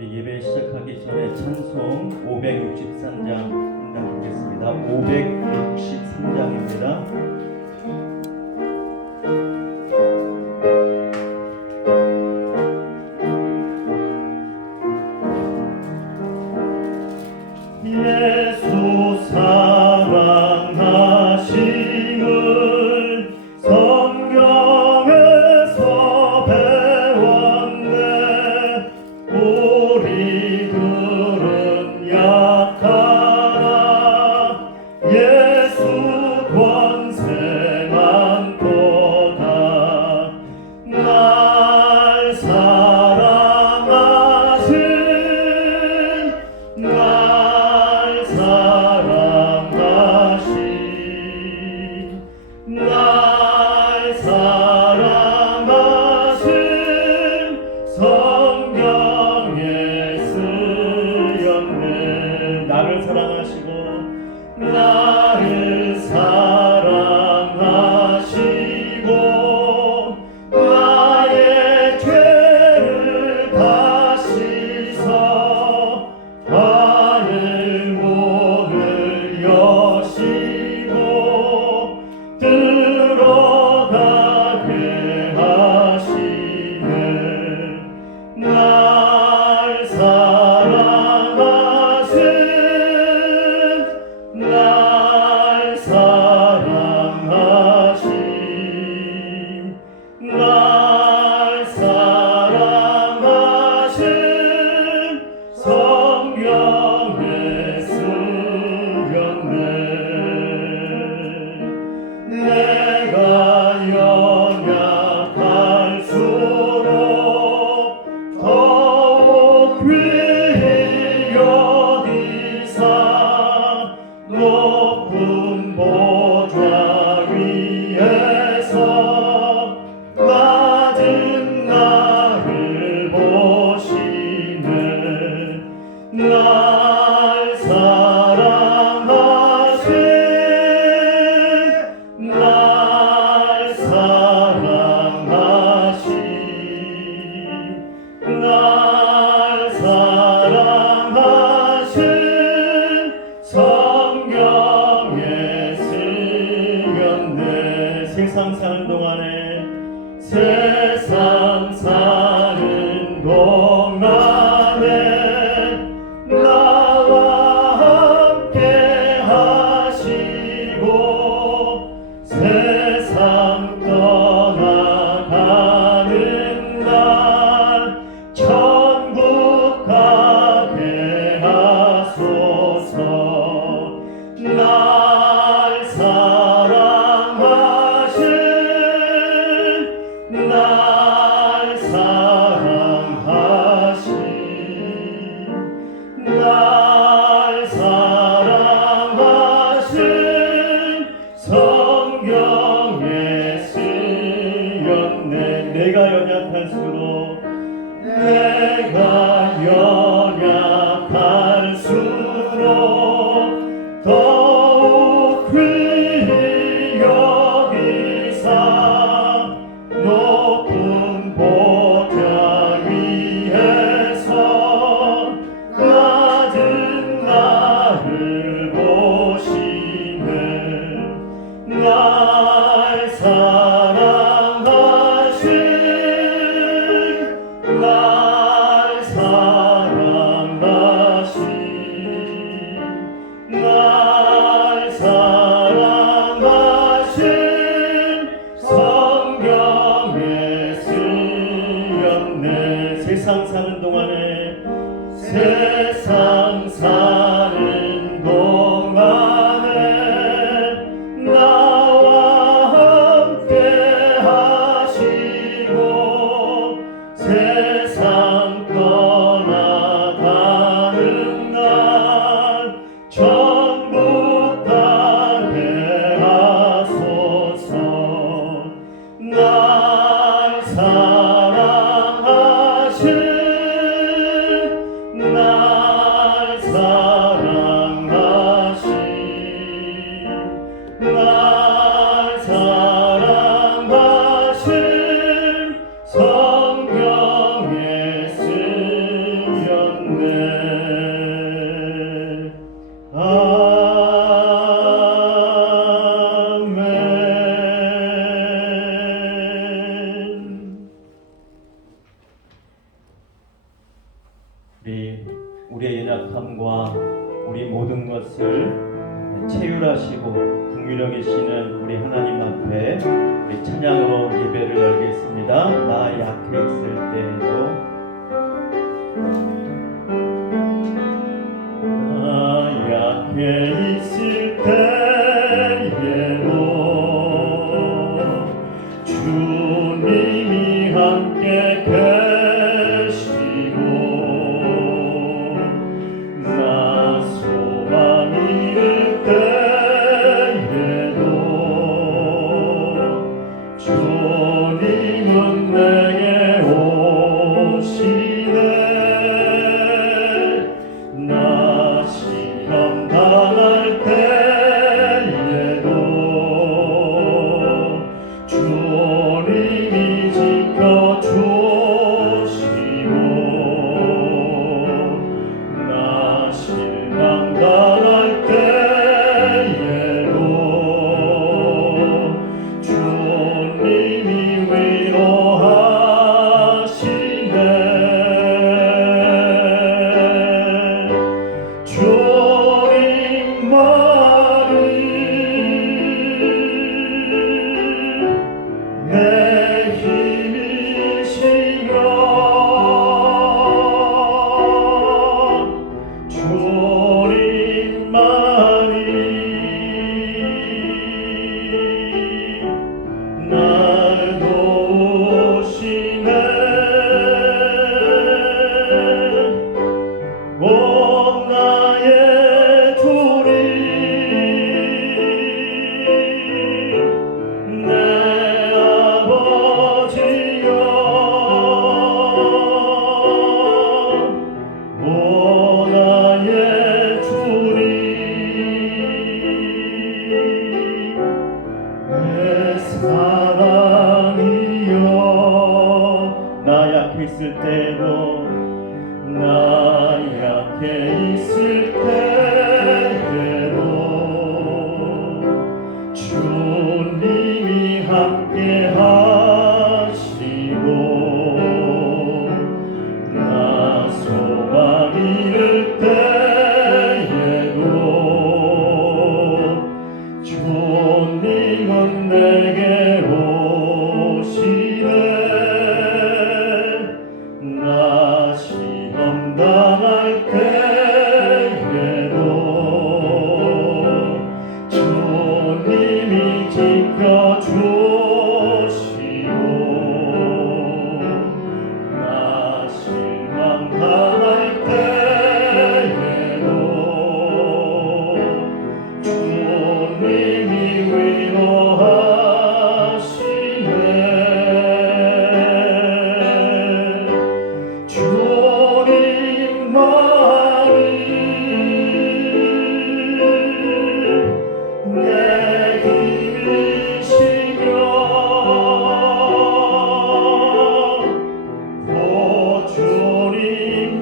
우리 예배 시작하기 전에 찬송 563장 합니다. 563장입니다. 예수 사랑하심을 성경에서 배웠네. 우리들은 약하나 예수 권세 많도다. 날 사랑하신 날 사랑하신 성경에 쓰였네. 나를 사랑하시고 나를 사랑하시고 나의 죄를 다 씻어 하늘 문을 여시고 들어가게 하시네. 날 사랑하신 날 사랑하신 날 사랑하신 성경에 쓰였네. 내가 연약할수록 더욱 귀히 여기사 높은 보좌 위에서 낮은 나를 보시네. 날 사랑하신 날 사랑하신 날 사랑하신 성경에 쓰였네. 세상 사는 동안에 세상 사는 동안에 나와 함께 하시고 세상 떠나가는 날 천국 가게 하소서. 날 사랑하신 날 사랑하신 날 사랑하신 성경에 쓰였네. 내가 연약할수록 더욱 귀히 여기사 높은 보좌 위에서 낮은 나를 보시네. 날 사랑하신 날 사랑하신 날 사랑하신 성경에 쓰였네. 세상 사는 동안에 세상 사는 동안에 나와 함께 하시고 세상 떠나가는 날 천국 가게 하소서. 날 사랑하신 날 사랑하신 우리의 연약함과 우리 모든 것을 체휼하시고 긍휼히 여기시는 우리 하나님 앞에 우리 찬양으로 예배를 열겠습니다. 나 약해 있을 때에도 나 약해 있을 때에도 주님이 함께 계시고 나 소망 잃을 때에도 주님은 내게 오시네. 나 시험 당할 때에도 주님이 지켜주시고 나 실망 당할 때에도 주님이 위로하시네. 주님만이 내 힘이시며 주님만이 날 도우시네. 오 나의 주님 내 아버지여 오 나의 주님 내 사랑이여 나 약해 있을 때도 나 약해 있을 때에도 주님이 함께 하시고 나 소망 잃을 때에도 주님은 내게 오시네. 나 시험 당할 때에도 주님이 지켜주시고 나 실망 당할 때에도 주님이 위로하시네. 주님만이 내 힘이시며 오 주님만이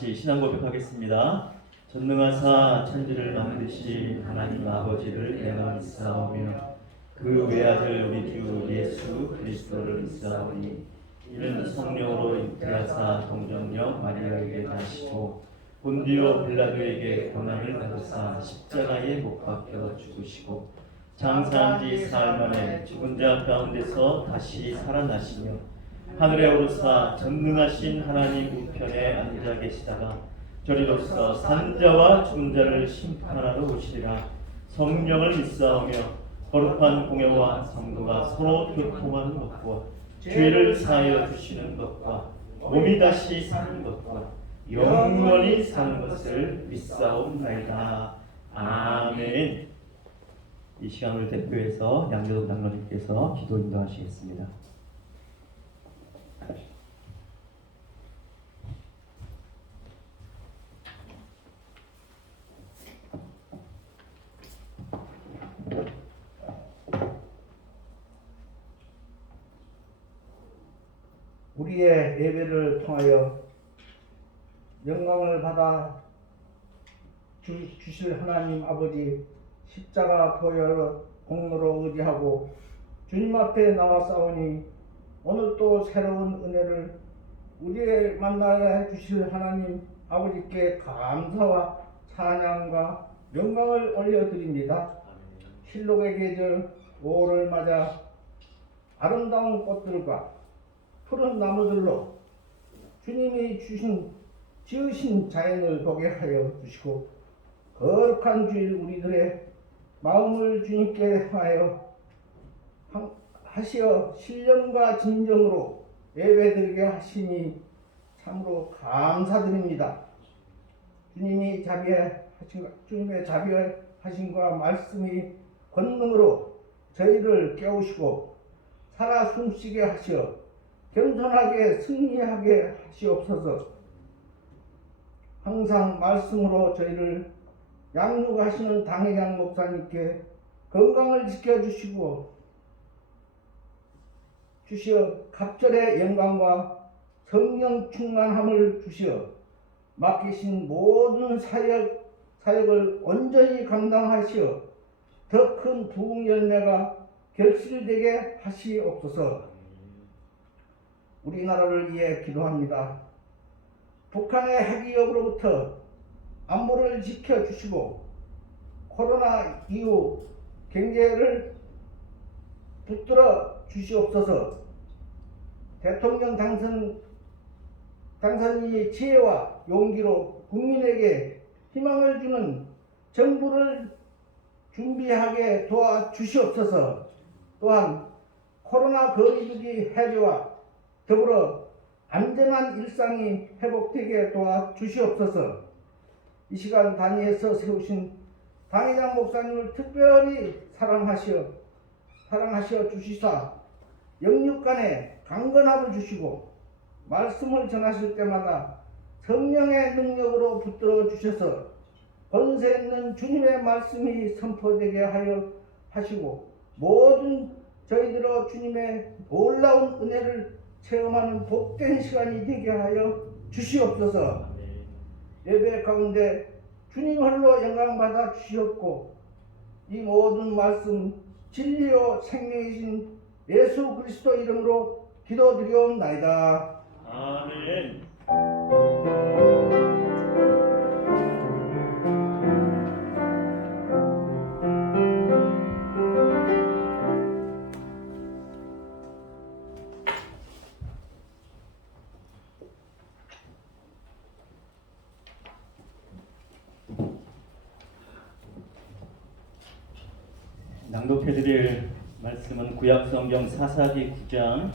같이 신앙 고백하겠습니다. 전능하사 천지를 만드신 하나님 아버지를 내가 믿사오며 그 외아들 우리 주 예수 그리스도를 믿사오니 이는 성령으로 잉태하사 동정녀 마리아에게 나시고 본디오 빌라도에게 고난을 받으사 십자가에 못 박혀 죽으시고 장사한 지 사흘 만에 죽은 자 가운데서 다시 살아나시며 하늘에 오르사 전능하신 하나님 우편에 앉아 계시다가 저리로서 산자와 죽은 자를 심판하러 오시리라. 성령을 믿사오며 거룩한 공예와 성도가 서로 교통하는 것과 죄를 사하여 주시는 것과 몸이 다시 사는 것과 영원히 사는 것을 믿사옵나이다. 아멘. 이 시간을 대표해서 양재동 장로님께서 기도 인도하시겠습니다. 우리의 예배를 통하여 영광을 받아 주실 하나님 아버지 십자가 보혈 공로로 의지하고 주님 앞에 나와 싸우니 오늘 또 새로운 은혜를 우리의 만나게 주실 하나님 아버지께 감사와 찬양과 영광을 올려드립니다. 실록의 계절 5월을 맞아 아름다운 꽃들과 푸른 나무들로 주님이 지으신 자연을 보게 하여 주시고 거룩한 주일 우리들의 마음을 주님께 하시어 신령과 진정으로 예배드리게 하시니 참으로 감사드립니다. 주님의 자비하심과 말씀이 권능으로 저희를 깨우시고 살아 숨쉬게 하시어 겸손하게 승리하게 하시옵소서. 항상 말씀으로 저희를 양육하시는 당회장 목사님께 건강을 지켜주시고 주시어 갑절의 영광과 성령 충만함을 주시어 맡기신 모든 사역을 온전히 감당하시어 더 큰 부흥 열매가 결실되게 하시옵소서. 우리나라를 위해 기도합니다. 북한의 핵위협으로부터 안보를 지켜주시고 코로나 이후 경제를 붙들어 주시옵소서. 대통령 당선인이 지혜와 용기로 국민에게 희망을 주는 정부를 준비하게 도와주시옵소서. 또한 코로나 거리두기 해제와 더불어 안전한 일상이 회복되게 도와주시옵소서. 이 시간 단위에서 세우신 당회장 목사님을 특별히 사랑하시어 주시사 영육간에 강건함을 주시고 말씀을 전하실 때마다 성령의 능력으로 붙들어 주셔서 권세 있는 주님의 말씀이 선포되게 하여 하시고 모든 저희들의 주님의 놀라운 은혜를 체험하는 복된 시간이 되게 하여 주시옵소서. 예배 가운데 주님 홀로 영광 받아 주시옵고 이 모든 말씀 진리요 생명이신 예수 그리스도 이름으로 기도드리옵나이다. 아멘. 낭독해드릴 말씀은 구약성경 사사기 9장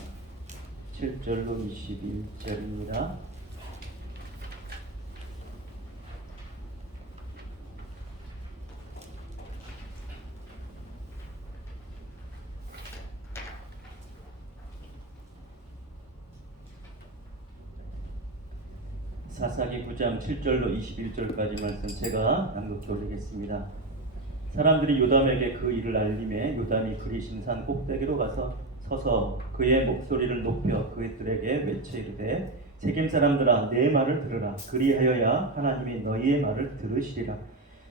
7절로 21절입니다. 사사기 9장 7절로 21절까지 말씀 제가 낭독드리겠습니다. 사람들이 요담에게 그 일을 알림해 요담이 그리신 산 꼭대기로 가서 서서 그의 목소리를 높여 그들에게 외쳐 이르되 세겜 사람들아 내 말을 들으라. 그리하여야 하나님이 너희의 말을 들으시리라.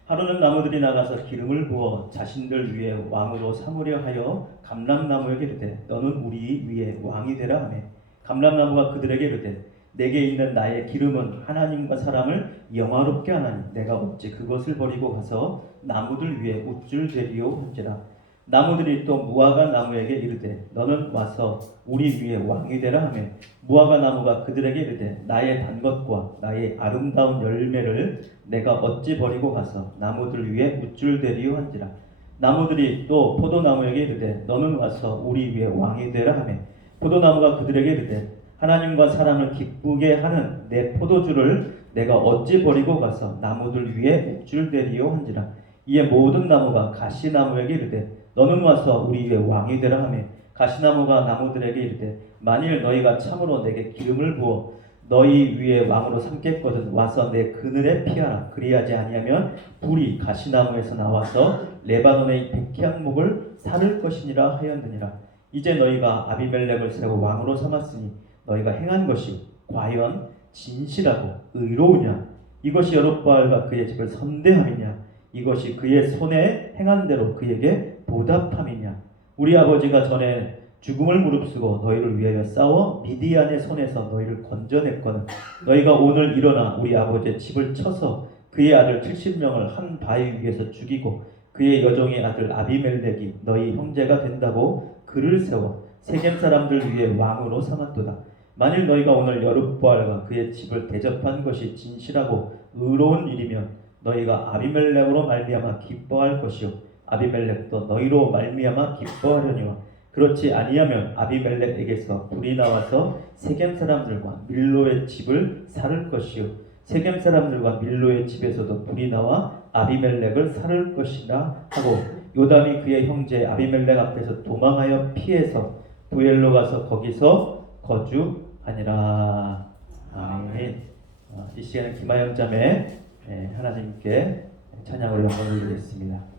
하루는 나무들이 나가서 기름을 부어 자신들 위에 왕으로 삼으려 하여 감람나무에게 이르되 너는 우리 위에 왕이 되라 하매 감람나무가 그들에게 이르되 내게 있는 나의 기름은 하나님과 사람을 영화롭게 하나니 내가 어찌 그것을 버리고 가서 나무들 위에 우쭐 되리요 한지라. 나무들이 또 무화과 나무에게 이르되 너는 와서 우리 위에 왕이 되라 하매 무화과 나무가 그들에게 이르되 나의 단 것과 나의 아름다운 열매를 내가 어찌 버리고 가서 나무들 위에 우쭐 되리요 한지라. 나무들이 또 포도나무에게 이르되 너는 와서 우리 위에 왕이 되라 하매 포도나무가 그들에게 이르되 하나님과 사람을 기쁘게 하는 내 포도주를 내가 어찌 버리고 가서 나무들 위에 우쭐 되리요 한지라. 이에 모든 나무가 가시나무에게 이르되 너는 와서 우리 위에 왕이 되라 하매 가시나무가 나무들에게 이르되 만일 너희가 참으로 내게 기름을 부어 너희 위에 왕으로 삼겠거든 와서 내 그늘에 피하라. 그리하지 아니하면 불이 가시나무에서 나와서 레바논의 백향목을 사를 것이니라 하였느니라. 이제 너희가 아비멜렉을 세워 왕으로 삼았으니 너희가 행한 것이 과연 진실하고 의로우냐? 이것이 여롯바알과 그의 집을 선대함이냐? 이것이 그의 손에 행한 대로 그에게 보답함이냐? 우리 아버지가 전에 죽음을 무릅쓰고 너희를 위하여 싸워 미디안의 손에서 너희를 건져냈거늘 너희가 오늘 일어나 우리 아버지의 집을 쳐서 그의 아들 70명을 한 바위 위에서 죽이고 그의 여종의 아들 아비멜렉이 너희 형제가 된다고 그를 세워 세겜 사람들 위에 왕으로 삼았도다. 만일 너희가 오늘 여룻바알과 그의 집을 대접한 것이 진실하고 의로운 일이면 너희가 아비멜렉으로 말미암아 기뻐할 것이요 아비멜렉도 너희로 말미암아 기뻐하려니와 그렇지 아니하면 아비멜렉에게서 불이 나와서 세겜 사람들과 밀로의 집을 살을 것이요 세겜 사람들과 밀로의 집에서도 불이 나와 아비멜렉을 살을 것이라 하고 요담이 그의 형제 아비멜렉 앞에서 도망하여 피해서 부엘로 가서 거기서 거주하니라. 아멘. 이 시간에 김하영 자매 하나님께 찬양으로 영광을 드리겠습니다.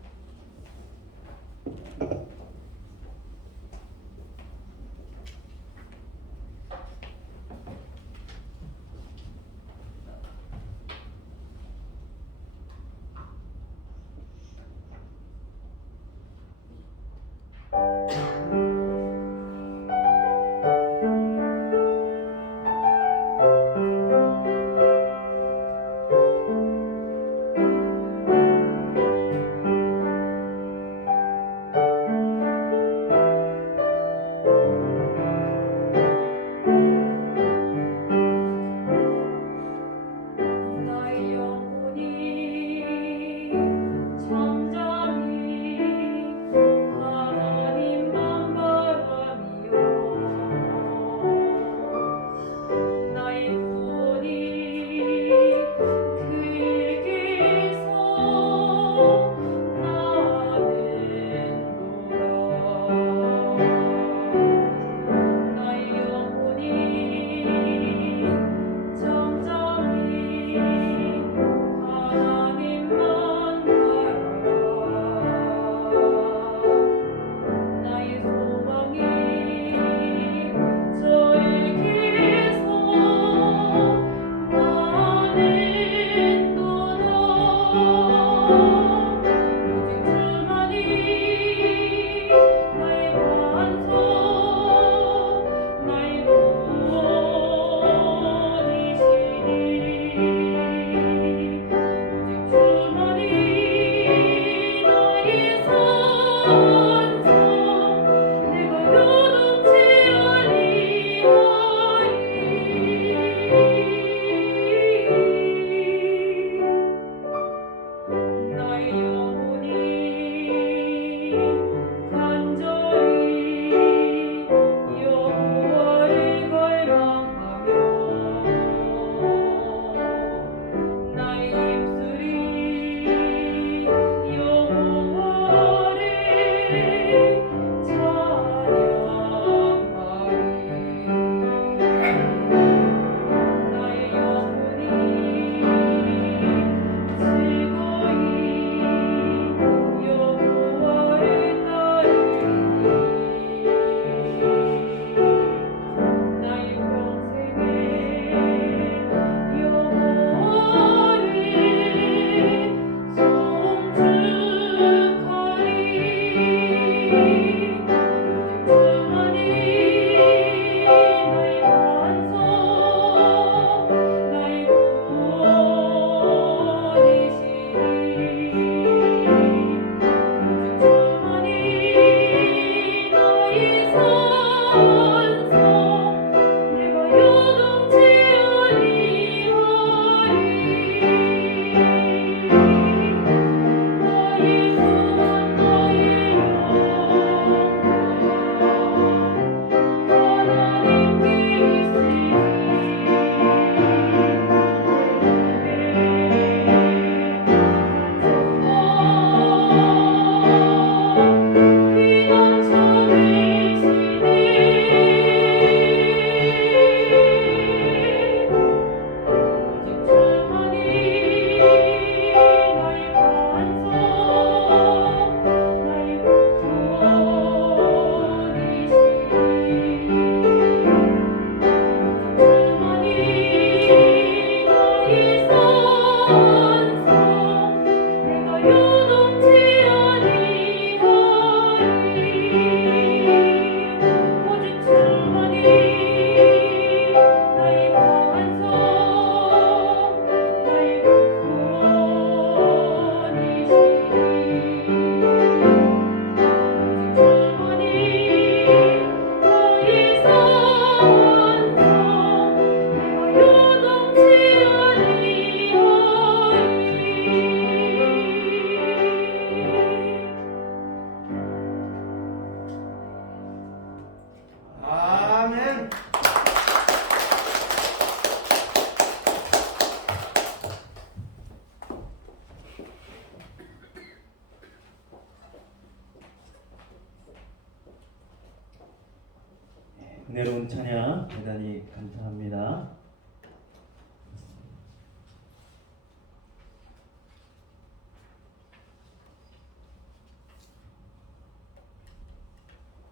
은혜로운 찬양 대단히 감사합니다.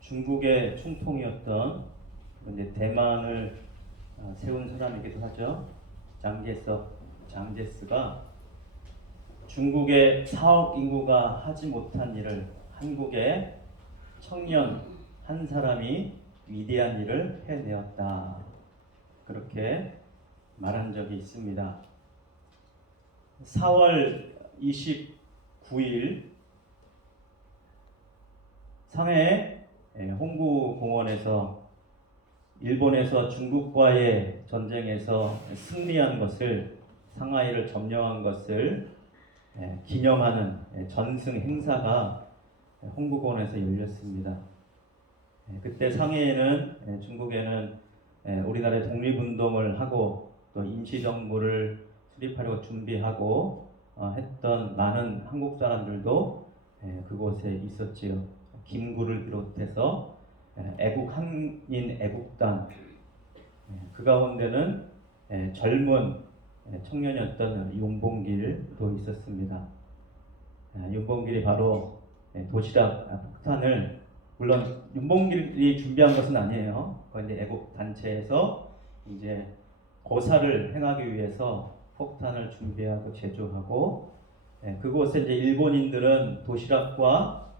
중국의 총통이었던 이제 대만을 세운 사람이기도 하죠. 장제스가 중국의 4억 인구가 하지 못한 일을 한국의 청년 한 사람이 위대한 일을 해내었다. 그렇게 말한 적이 있습니다. 4월 29일 상해 홍구공원에서 일본에서 중국과의 전쟁에서 승리한 것을, 상하이를 점령한 것을 기념하는 전승 행사가 홍구공원에서 열렸습니다. 그때 상해에는 중국에는 우리나라의 독립운동을 하고 또 임시정부를 수립하려고 준비하고 했던 많은 한국 사람들도 그곳에 있었지요. 김구를 비롯해서 애국 한인 애국당, 그 가운데는 젊은 청년이었던 윤봉길도 있었습니다. 윤봉길이 바로 도시락 폭탄을, 물론 윤봉길이 준비한 것은 아니에요. 그런데 애국 단체에서 이제 고사를 행하기 위해서 폭탄을 준비하고 제조하고, 그곳에 이제 일본인들은 도시락과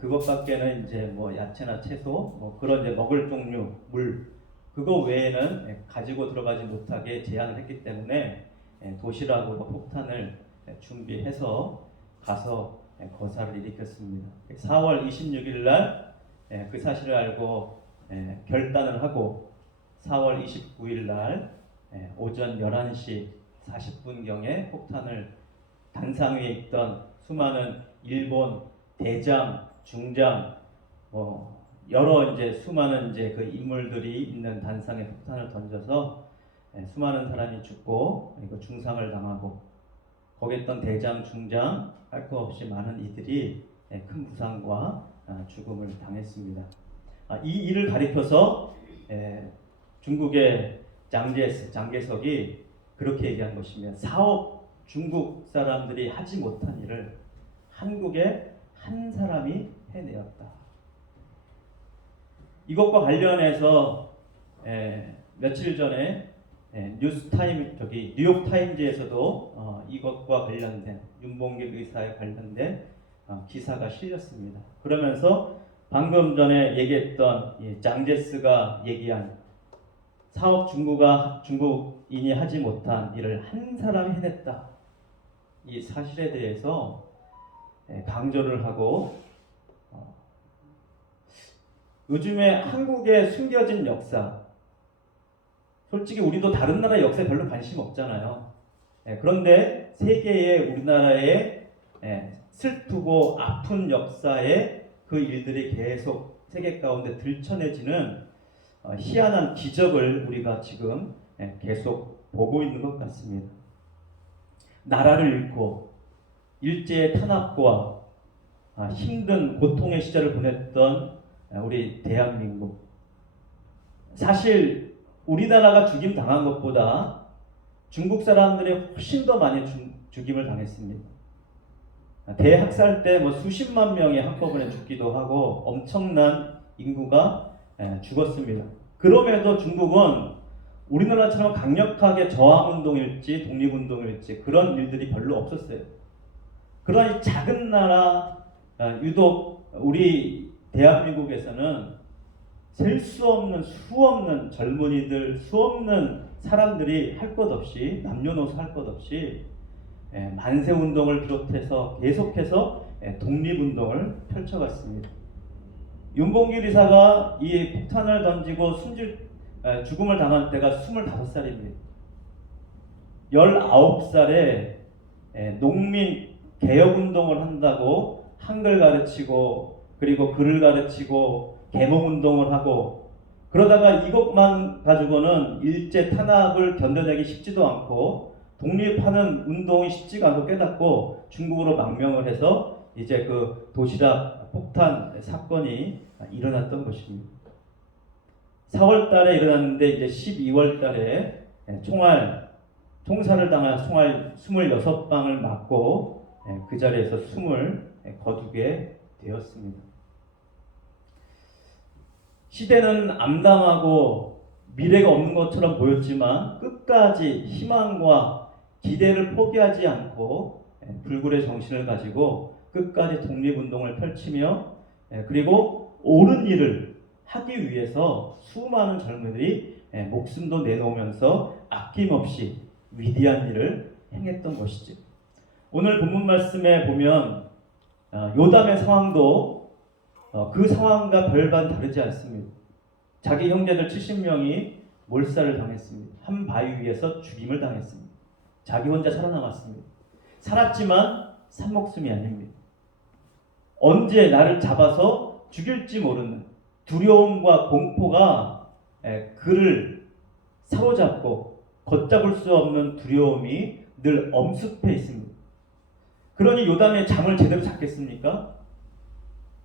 그것밖에는 이제 뭐 야채나 채소 뭐 그런 이제 먹을 종류, 물, 그거 외에는 가지고 들어가지 못하게 제한을 했기 때문에 도시락으로 폭탄을 준비해서 가서 거사를 일으켰습니다. 4월 26일 날 그 사실을 알고 결단을 하고 4월 29일 날 오전 11시 40분경에 폭탄을 단상 위에 있던 수많은 일본 대장, 중장, 여러 이제 수많은 이제 그 인물들이 있는 단상에 폭탄을 던져서 수많은 사람이 죽고 그리고 중상을 당하고, 거기에 있던 대장, 중장 할 것 없이 많은 이들이 큰 부상과 죽음을 당했습니다. 이 일을 가리켜서 중국의 장개석이 그렇게 얘기한 것이며, 4억 중국 사람들이 하지 못한 일을 한국의 한 사람이 해내었다. 이것과 관련해서 며칠 전에 뉴욕 타임즈에서도 이것과 관련된 윤봉길 의사에 관련된 기사가 실렸습니다. 그러면서 방금 전에 얘기했던 장제스가 얘기한 4억 중국인이 하지 못한 일을 한 사람이 해냈다. 이 사실에 대해서 강조를 하고, 요즘에 한국의 숨겨진 역사, 솔직히 우리도 다른 나라 역사에 별로 관심 없잖아요. 그런데 세계의 우리나라의 슬프고 아픈 역사의 그 일들이 계속 세계 가운데 들춰내지는 희한한 기적을 우리가 지금 계속 보고 있는 것 같습니다. 나라를 잃고 일제의 탄압과 힘든 고통의 시절을 보냈던 우리 대한민국, 사실 우리나라가 죽임 당한 것보다 중국 사람들이 훨씬 더 많이 죽임을 당했습니다. 대학살 때 뭐 수십만 명이 한꺼번에 죽기도 하고 엄청난 인구가 죽었습니다. 그럼에도 중국은 우리나라처럼 강력하게 저항운동일지 독립운동일지 그런 일들이 별로 없었어요. 그러나 이 작은 나라, 유독 우리 대한민국에서는 셀 수 없는 수없는 젊은이들, 수없는 사람들이 할 것 없이, 남녀노소 할 것 없이 만세운동을 비롯해서 계속해서 독립운동을 펼쳐갔습니다. 윤봉길 의사가 이 폭탄을 던지고 죽음을 당한 때가 25살입니다. 19살에 농민 개혁운동을 한다고 한글 가르치고 그리고 글을 가르치고 계몽운동을 하고, 그러다가 이것만 가지고는 일제 탄압을 견뎌내기 쉽지도 않고 독립하는 운동이 쉽지가 않고 깨닫고 중국으로 망명을 해서 이제 그 도시락 폭탄 사건이 일어났던 것입니다. 4월 달에 일어났는데 이제 12월 달에 총살을 당한 총알 26방을 맞고 그 자리에서 숨을 거두게 되었습니다. 시대는 암담하고 미래가 없는 것처럼 보였지만 끝까지 희망과 기대를 포기하지 않고 불굴의 정신을 가지고 끝까지 독립운동을 펼치며 그리고 옳은 일을 하기 위해서 수많은 젊은이들이 목숨도 내놓으면서 아낌없이 위대한 일을 행했던 것이죠. 오늘 본문 말씀에 보면 요담의 상황도 그 상황과 별반 다르지 않습니다. 자기 형제들 70명이 몰살을 당했습니다. 한 바위 위에서 죽임을 당했습니다. 자기 혼자 살아남았습니다. 살았지만 산 목숨이 아닙니다. 언제 나를 잡아서 죽일지 모르는 두려움과 공포가 그를 사로잡고 걷잡을 수 없는 두려움이 늘 엄습해 있습니다. 그러니 요담의 잠을 제대로 잤겠습니까?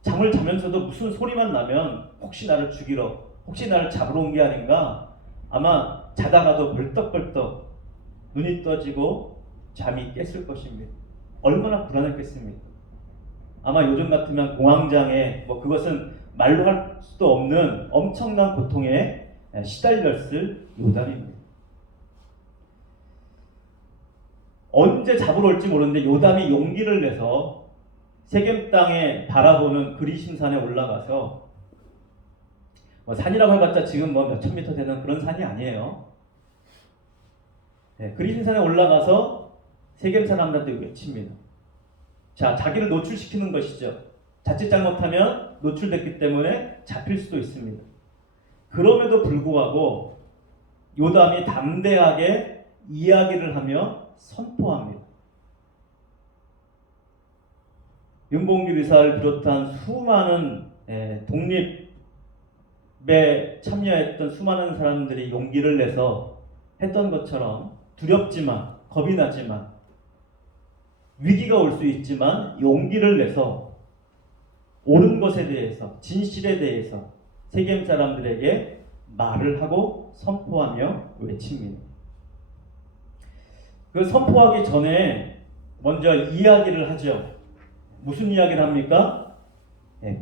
잠을 자면서도 무슨 소리만 나면 혹시 나를 죽이러, 혹시 나를 잡으러 온 게 아닌가? 아마 자다가도 벌떡벌떡 눈이 떠지고 잠이 깼을 것입니다. 얼마나 불안했겠습니까? 아마 요즘 같으면 공황장애, 그것은 말로 할 수도 없는 엄청난 고통에 시달렸을 요담입니다. 언제 잡으러 올지 모르는데 요담이 용기를 내서 세겜 땅에 바라보는 그리심산에 올라가서 산이라고 해봤자 지금 몇천 미터 되는 그런 산이 아니에요. 그리심산에 올라가서 세겜 사람들한테 외칩니다. 자, 자기를 노출시키는 것이죠. 자칫 잘못하면 노출됐기 때문에 잡힐 수도 있습니다. 그럼에도 불구하고 요담이 담대하게 이야기를 하며 선포합니다. 윤봉길 의사를 비롯한 수많은 독립에 참여했던 수많은 사람들이 용기를 내서 했던 것처럼 두렵지만 겁이 나지만 위기가 올 수 있지만 용기를 내서 옳은 것에 대해서 진실에 대해서 세겜 사람들에게 말을 하고 선포하며 외칩니다. 그 선포하기 전에 먼저 이야기를 하죠. 무슨 이야기를 합니까?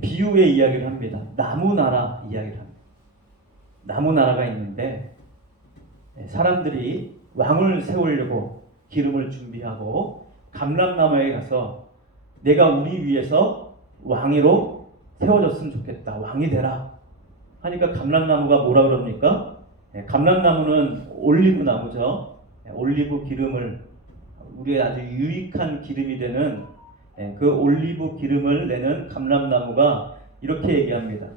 비유의 이야기를 합니다. 나무나라 이야기를 합니다. 나무나라가 있는데 사람들이 왕을 세우려고 기름을 준비하고 감람나무에 가서 내가 우리 위해서 왕위로 세워졌으면 좋겠다. 왕이 되라. 하니까 감람나무가 뭐라 그럽니까? 감람나무는 올리브 나무죠. 올리브 기름을 우리의 아주 유익한 기름이 되는 그 올리브 기름을 내는 감람나무가 이렇게 얘기합니다.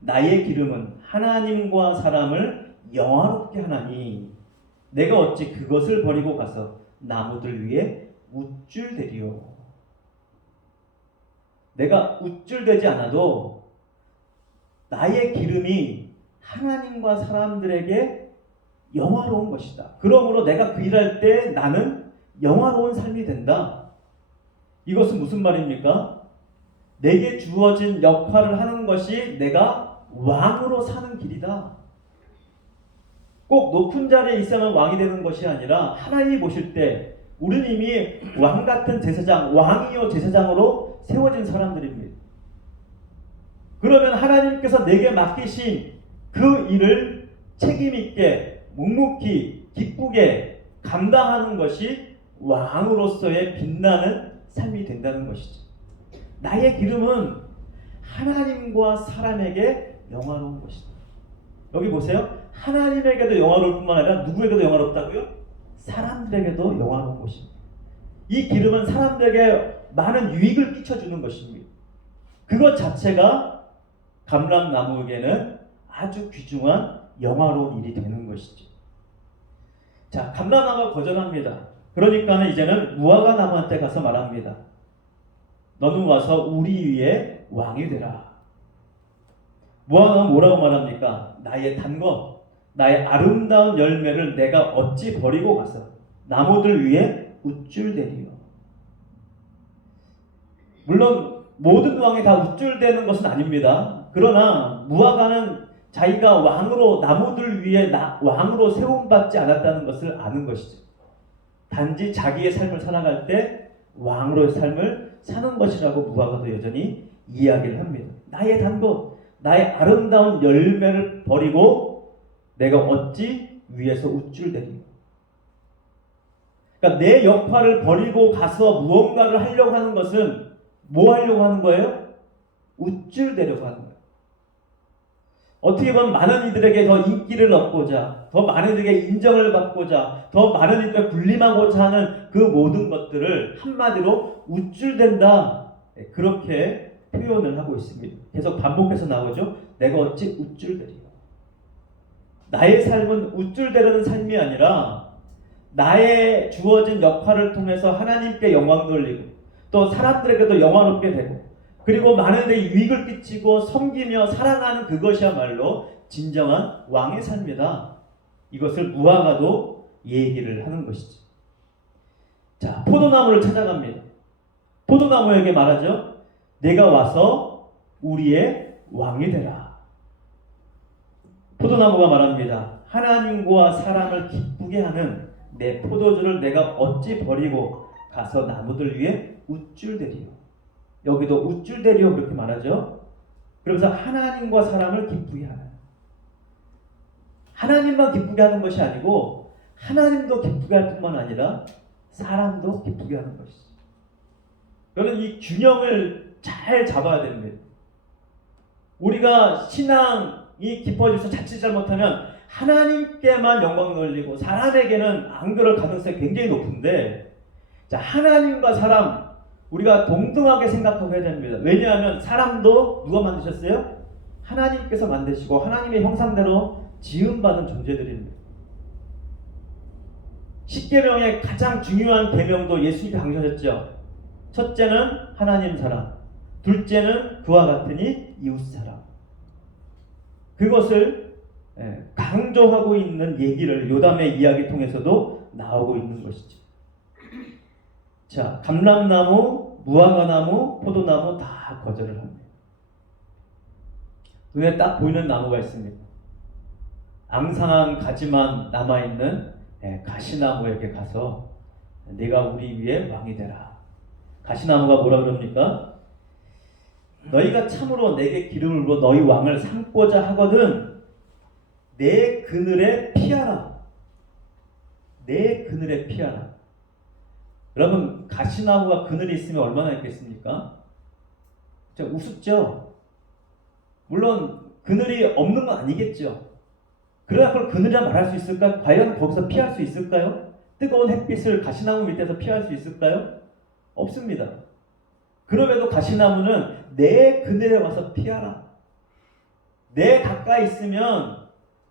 나의 기름은 하나님과 사람을 영화롭게 하나니 내가 어찌 그것을 버리고 가서 나무들 위에 우쭐대리요. 내가 우쭐대지 않아도 나의 기름이 하나님과 사람들에게 영화로운 것이다. 그러므로 내가 그 일할 때 나는 영화로운 삶이 된다. 이것은 무슨 말입니까? 내게 주어진 역할을 하는 것이 내가 왕으로 사는 길이다. 꼭 높은 자리에 있어야만 왕이 되는 것이 아니라 하나님이 보실 때 우리는 이미 왕 같은 제사장, 왕이요 제사장으로 세워진 사람들입니다. 그러면 하나님께서 내게 맡기신 그 일을 책임있게 묵묵히 기쁘게 감당하는 것이 왕으로서의 빛나는 삶이 된다는 것이죠. 나의 기름은 하나님과 사람에게 영화로운 것이다. 여기 보세요. 하나님에게도 영화로울 뿐만 아니라 누구에게도 영화롭다고요? 사람들에게도 영화로운 것입니다. 이 기름은 사람들에게 많은 유익을 끼쳐주는 것입니다. 그것 자체가 감람나무에게는 아주 귀중한 영화로운 일이 되는 것이죠. 자, 감람나무가 거절합니다. 그러니까 이제는 무화과 나무한테 가서 말합니다. 너는 와서 우리 위에 왕이 되라. 무화과는 뭐라고 말합니까? 나의 단 것, 나의 아름다운 열매를 내가 어찌 버리고 가서 나무들 위에 우쭐대리요. 물론 모든 왕이 다 우쭐대는 것은 아닙니다. 그러나 무화과는 자기가 왕으로 나무들 위에 왕으로 세움받지 않았다는 것을 아는 것이죠. 단지 자기의 삶을 살아갈 때 왕으로의 삶을 사는 것이라고 무화과도 여전히 이야기를 합니다. 나의 단것, 나의 아름다운 열매를 버리고 내가 어찌 위에서 우쭐대리요. 그러니까 내 역할을 버리고 가서 무언가를 하려고 하는 것은 뭐 하려고 하는 거예요? 우쭐대려고 하는 거예요. 어떻게 보면 많은 이들에게 더 인기를 얻고자, 더 많은 이들에게 인정을 받고자, 더 많은 이들에게 군림하고자 하는 그 모든 것들을 한마디로 우쭐댄다. 그렇게 표현을 하고 있습니다. 계속 반복해서 나오죠. 내가 어찌 우쭐대리요. 나의 삶은 우쭐대려는 삶이 아니라 나의 주어진 역할을 통해서 하나님께 영광 돌리고 또 사람들에게도 영화롭게 되고 그리고 많은 이들에게 유익을 끼치고 섬기며 사랑하는 그것이야말로 진정한 왕의 삶이다. 이것을 무화과도 얘기를 하는 것이죠. 자, 포도나무를 찾아갑니다. 포도나무에게 말하죠. 내가 와서 우리의 왕이 되라. 포도나무가 말합니다. 하나님과 사람을 기쁘게 하는 내 포도주를 내가 어찌 버리고 가서 나무들 위에 우쭐대리요. 여기도 우쭐대리요 그렇게 말하죠. 그러면서 하나님과 사람을 기쁘게 하는, 하나님만 기쁘게 하는 것이 아니고 하나님도 기쁘게 할 뿐만 아니라 사람도 기쁘게 하는 것이죠. 저는 이 균형을 잘 잡아야 됩니다. 우리가 신앙이 깊어져서 자칫 잘못하면 하나님께만 영광 돌리고 사람에게는 안 그럴 가능성이 굉장히 높은데, 자, 하나님과 사람 우리가 동등하게 생각하고 해야 됩니다. 왜냐하면 사람도 누가 만드셨어요? 하나님께서 만드시고 하나님의 형상대로 지음받은 존재들입니다. 십계명의 가장 중요한 계명도 예수님이 강조하셨죠. 첫째는 하나님 사랑, 둘째는 그와 같으니 이웃 사랑. 그것을 강조하고 있는 얘기를 요담의 이야기 통해서도 나오고 있는 것이죠. 자, 감람나무, 무화과나무, 포도나무 다 거절을 합니다. 눈에 딱 보이는 나무가 있습니다. 앙상한 가지만 남아있는 가시나무에게 가서 네가 우리 위에 왕이 되라. 가시나무가 뭐라 그럽니까? 너희가 참으로 내게 기름을 부어 너희 왕을 삼고자 하거든 내 그늘에 피하라. 내 그늘에 피하라. 여러분, 가시나무가 그늘이 있으면 얼마나 있겠습니까? 자, 우습죠? 물론 그늘이 없는 건 아니겠죠. 그러나 그걸 그늘이라 말할 수 있을까? 과연 거기서 피할 수 있을까요? 뜨거운 햇빛을 가시나무 밑에서 피할 수 있을까요? 없습니다. 그럼에도 가시나무는 내 그늘에 와서 피하라. 내 가까이 있으면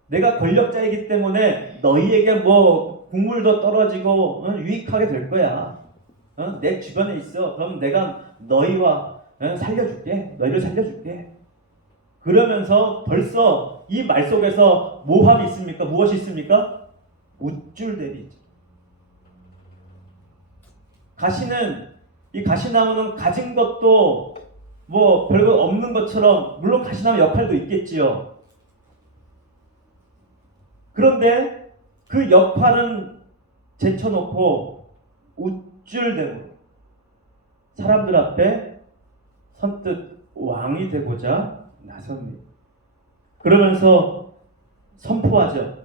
내가 권력자이기 때문에 너희에게 뭐 국물도 떨어지고 유익하게 될 거야. 내 주변에 있어. 그럼 내가 너희와 살려줄게. 너희를 살려줄게. 그러면서 벌써 이 말 속에서 모함이 있습니까? 무엇이 있습니까? 우쭐대리죠. 이 가시나무는 가진 것도 뭐 별거 없는 것처럼 물론 가시나무 역할도 있겠지요. 그런데 그 역할은 제쳐놓고 우쭐대고 사람들 앞에 선뜻 왕이 되고자 나섭니다. 그러면서 선포하죠.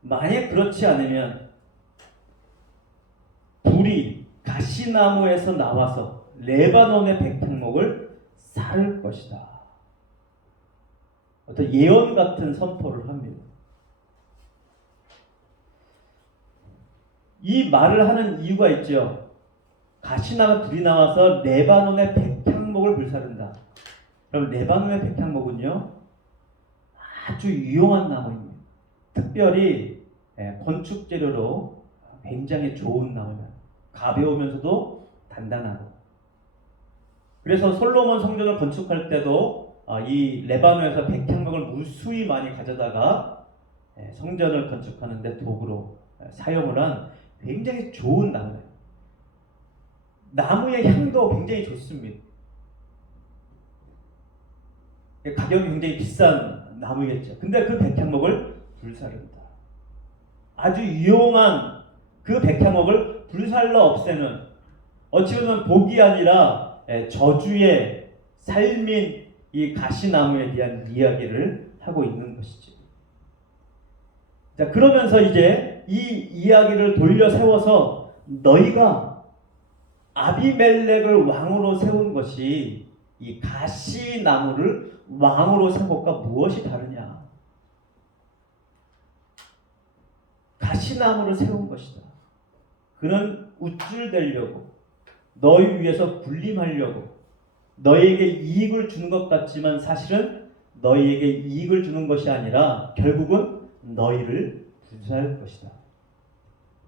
만약 그렇지 않으면 불이 가시나무에서 나와서 레바논의 백향목을 살 것이다. 어떤 예언 같은 선포를 합니다. 이 말을 하는 이유가 있죠. 가시나무 불이 나와서 레바논의 백향목을 불사른다. 그럼 레바논의 백향목은요, 아주 유용한 나무입니다. 특별히 건축 재료로 굉장히 좋은 나무입니다. 가벼우면서도 단단하고. 그래서 솔로몬 성전을 건축할 때도 이 레바논에서 백향목을 무수히 많이 가져다가 성전을 건축하는 데 도구로 사용을 한 굉장히 좋은 나무예요. 나무의 향도 굉장히 좋습니다. 가격이 굉장히 비싼 나무겠죠. 근데 그 백향목을 불사른다. 아주 유용한 그 백향목을 불살라 없애는, 어찌 보면 복이 아니라 저주의 삶인 이 가시나무에 대한 이야기를 하고 있는 것이죠. 자, 그러면서 이제 이 이야기를 돌려 세워서 너희가 아비멜렉을 왕으로 세운 것이 이 가시나무를 왕으로 세운 것과 무엇이 다르냐? 가시나무를 세운 것이다. 그는 우쭐대려고, 너희 위해서 군림하려고, 너희에게 이익을 주는 것 같지만 사실은 너희에게 이익을 주는 것이 아니라 결국은 너희를 불살할 것이다.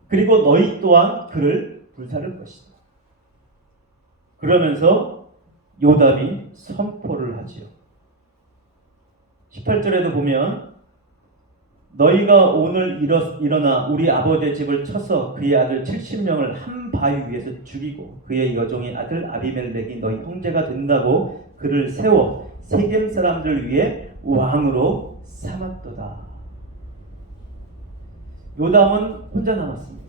그리고 너희 또한 그를 불살할 것이다. 그러면서 요담이 선포를 하지요. 18절에도 보면 너희가 오늘 일어나 우리 아버지의 집을 쳐서 그의 아들 70명을 한 바위 위에서 죽이고 그의 여종의 아들 아비멜렉이 너희 형제가 된다고 그를 세워 세겜 사람들 위에 왕으로 삼았도다. 요담은 혼자 남았습니다.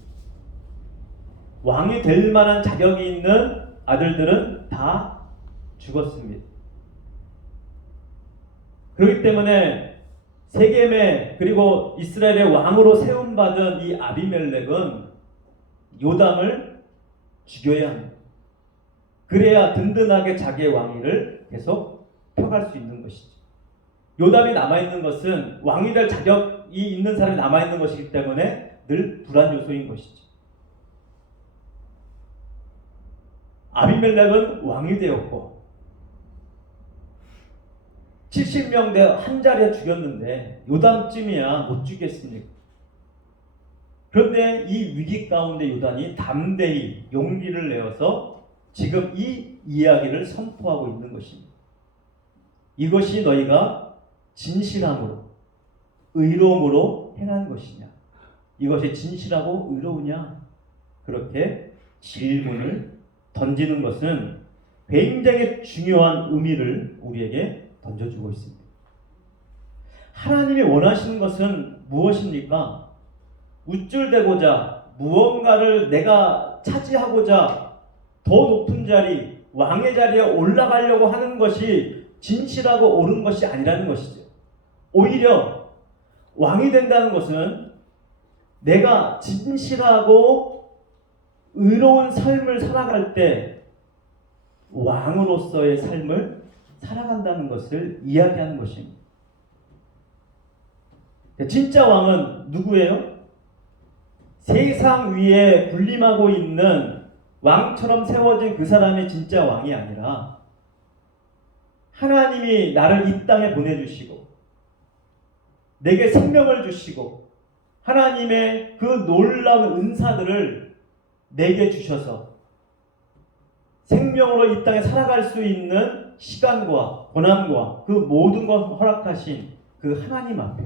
왕이 될 만한 자격이 있는 아들들은 다 죽었습니다. 그렇기 때문에 세겜의 그리고 이스라엘의 왕으로 세움받은 이 아비멜렉은 요담을 죽여야 합니다. 그래야 든든하게 자기의 왕위를 계속 펴갈 수 있는 것이죠. 요담이 남아있는 것은 왕이 될 자격이 있는 사람이 남아있는 것이기 때문에 늘 불안 요소인 것이죠. 아비멜렉은 왕이 되었고 70명 한 자리에 죽였는데 요담쯤이야 못 죽겠습니까? 그런데 이 위기 가운데 요담이 담대히 용기를 내어서 지금 이 이야기를 선포하고 있는 것입니다. 이것이 너희가 진실함으로 의로움으로 행한 것이냐? 이것이 진실하고 의로우냐? 그렇게 질문을 던지는 것은 굉장히 중요한 의미를 우리에게 던져주고 있습니다. 하나님이 원하시는 것은 무엇입니까? 우쭐대고자 무언가를 내가 차지하고자 더 높은 자리, 왕의 자리에 올라가려고 하는 것이 진실하고 옳은 것이 아니라는 것이죠. 오히려 왕이 된다는 것은 내가 진실하고 의로운 삶을 살아갈 때 왕으로서의 삶을 살아간다는 것을 이야기하는 것입니다. 진짜 왕은 누구예요? 세상 위에 군림하고 있는 왕처럼 세워진 그 사람이 진짜 왕이 아니라 하나님이 나를 이 땅에 보내주시고 내게 생명을 주시고 하나님의 그 놀라운 은사들을 내게 주셔서 생명으로 이 땅에 살아갈 수 있는 시간과 고난과 그 모든 것 허락하신 그 하나님 앞에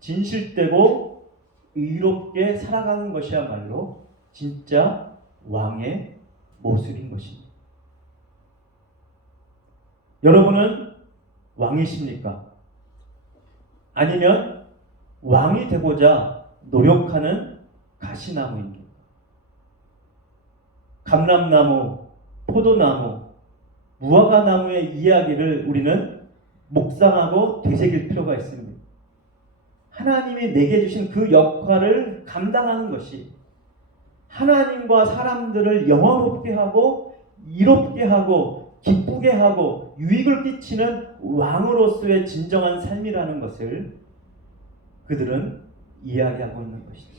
진실되고 의롭게 살아가는 것이야말로 진짜 왕의 모습인 것입니다. 여러분은 왕이십니까? 아니면 왕이 되고자 노력하는 가시나무입니까? 감람나무, 포도나무, 무화과나무의 이야기를 우리는 묵상하고 되새길 필요가 있습니다. 하나님이 내게 주신 그 역할을 감당하는 것이 하나님과 사람들을 영화롭게 하고 이롭게 하고 기쁘게 하고 유익을 끼치는 왕으로서의 진정한 삶이라는 것을 그들은 이야기하고 있는 것이죠.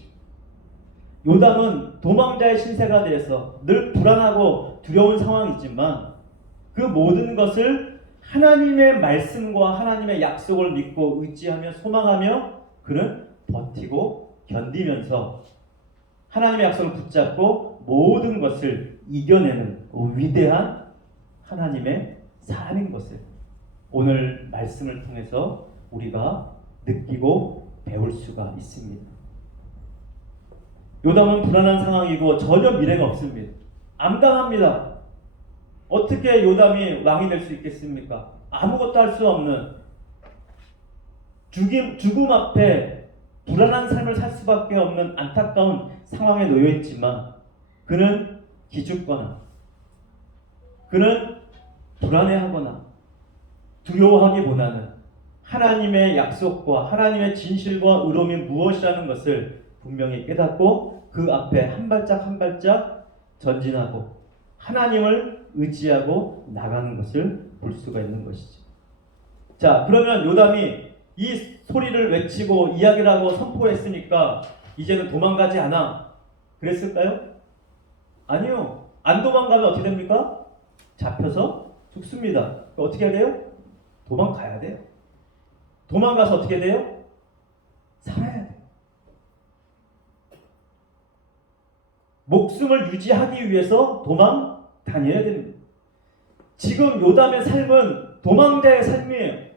요담은 도망자의 신세가 되어서 늘 불안하고 두려운 상황이지만 그 모든 것을 하나님의 말씀과 하나님의 약속을 믿고 의지하며 소망하며 그는 버티고 견디면서 하나님의 약속을 붙잡고 모든 것을 이겨내는 위대한 하나님의 사람인 것을 오늘 말씀을 통해서 우리가 느끼고 배울 수가 있습니다. 요담은 불안한 상황이고 전혀 미래가 없습니다. 암담합니다. 어떻게 요담이 왕이 될 수 있겠습니까? 아무것도 할 수 없는 죽음 앞에 불안한 삶을 살 수밖에 없는 안타까운 상황에 놓여 있지만 그는 기죽거나 그는 불안해하거나 두려워하기보다는 하나님의 약속과 하나님의 진실과 의로움이 무엇이라는 것을 분명히 깨닫고 그 앞에 한 발짝 한 발짝 전진하고 하나님을 의지하고 나가는 것을 볼 수가 있는 것이죠. 자, 그러면 요담이 이 소리를 외치고 이야기를 하고 선포했으니까 이제는 도망가지 않아 그랬을까요? 아니요. 안 도망가면 어떻게 됩니까? 잡혀서 죽습니다. 어떻게 해야 돼요? 도망가야 돼요. 도망가서 어떻게 돼요? 살아야 돼요. 목숨을 유지하기 위해서 도망 다녀야 됩니다. 지금 요담의 삶은 도망자의 삶이에요.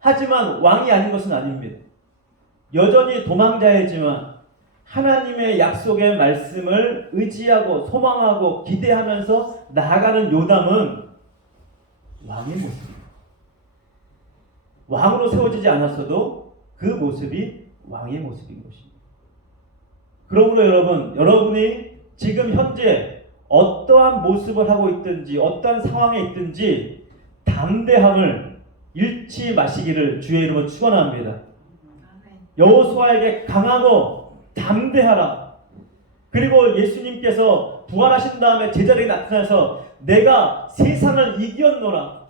하지만 왕이 아닌 것은 아닙니다. 여전히 도망자이지만 하나님의 약속의 말씀을 의지하고 소망하고 기대하면서 나아가는 요담은 왕의 모습입니다. 왕으로 세워지지 않았어도 그 모습이 왕의 모습인 것입니다. 그러므로 여러분이 지금 현재 어떠한 모습을 하고 있든지 어떠한 상황에 있든지 담대함을 잃지 마시기를 주의 이름으로 축원합니다. 여호수아에게 강하고 담대하라. 그리고 예수님께서 부활하신 다음에 제자들에게 나타나서 내가 세상을 이겼노라.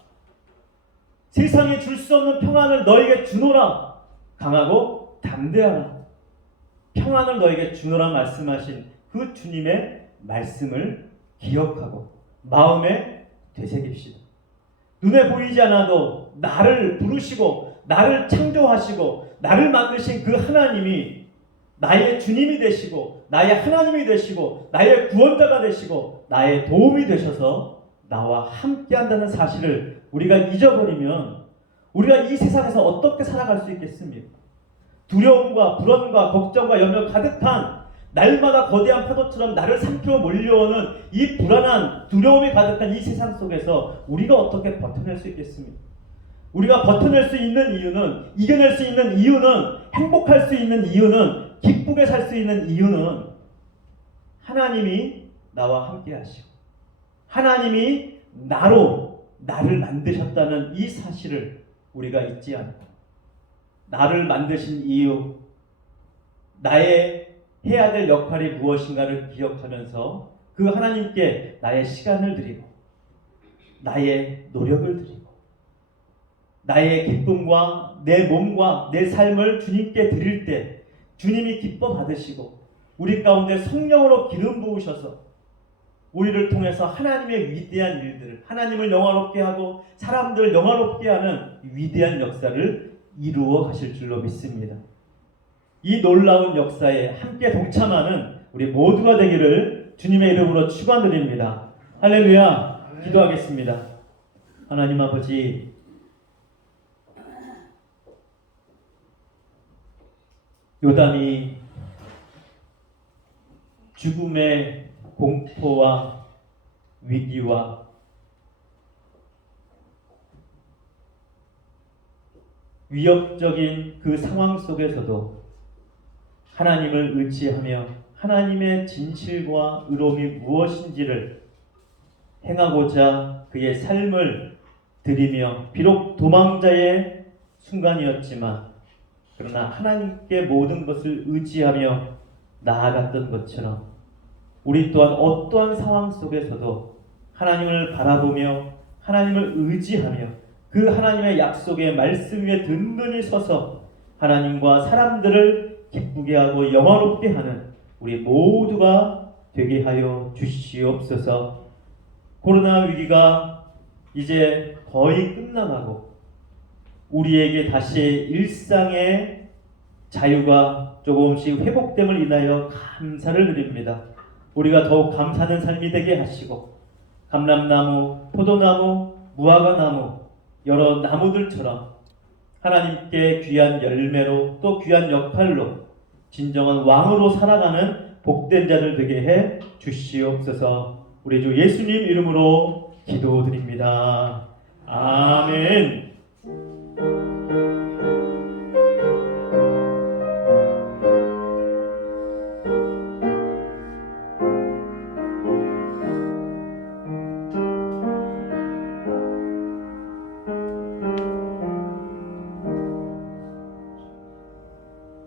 세상이 줄 수 없는 평안을 너에게 주노라. 강하고 담대하라. 평안을 너에게 주노라 말씀하신 그 주님의 말씀을 기억하고 마음에 되새깁시다. 눈에 보이지 않아도 나를 부르시고 나를 창조하시고 나를 만드신 그 하나님이 나의 주님이 되시고 나의 하나님이 되시고 나의 구원자가 되시고 나의 도움이 되셔서 나와 함께 한다는 사실을 우리가 잊어버리면 우리가 이 세상에서 어떻게 살아갈 수 있겠습니까? 두려움과 불안과 걱정과 염려 가득한 날마다 거대한 파도처럼 나를 삼켜 몰려오는 이 불안한 두려움이 가득한 이 세상 속에서 우리가 어떻게 버텨낼 수 있겠습니까? 우리가 버텨낼 수 있는 이유는, 이겨낼 수 있는 이유는, 행복할 수 있는 이유는, 기쁘게 살 수 있는 이유는 하나님이 나와 함께 하시고 하나님이 나를 만드셨다는 이 사실을 우리가 잊지 않고 나를 만드신 이유, 나의 해야 될 역할이 무엇인가를 기억하면서 그 하나님께 나의 시간을 드리고 나의 노력을 드리고 나의 기쁨과 내 몸과 내 삶을 주님께 드릴 때 주님이 기뻐 받으시고 우리 가운데 성령으로 기름 부으셔서 우리를 통해서 하나님의 위대한 일들을 하나님을 영화롭게 하고 사람들을 영화롭게 하는 위대한 역사를 이루어 가실 줄로 믿습니다. 이 놀라운 역사에 함께 동참하는 우리 모두가 되기를 주님의 이름으로 축원드립니다. 할렐루야. 기도하겠습니다. 하나님 아버지, 요담이 죽음의 공포와 위기와 위협적인 그 상황 속에서도 하나님을 의지하며 하나님의 진실과 의로움이 무엇인지를 행하고자 그의 삶을 드리며 비록 도망자의 순간이었지만 그러나 하나님께 모든 것을 의지하며 나아갔던 것처럼 우리 또한 어떠한 상황 속에서도 하나님을 바라보며 하나님을 의지하며 그 하나님의 약속의 말씀 위에 든든히 서서 하나님과 사람들을 기쁘게 하고 영화롭게 하는 우리 모두가 되게 하여 주시옵소서. 코로나 위기가 이제 거의 끝나가고 우리에게 다시 일상의 자유가 조금씩 회복됨을 인하여 감사를 드립니다. 우리가 더욱 감사하는 삶이 되게 하시고 감람나무, 포도나무, 무화과나무 여러 나무들처럼 하나님께 귀한 열매로 또 귀한 역할로 진정한 왕으로 살아가는 복된 자들 되게 해 주시옵소서. 우리 주 예수님 이름으로 기도드립니다. 아멘.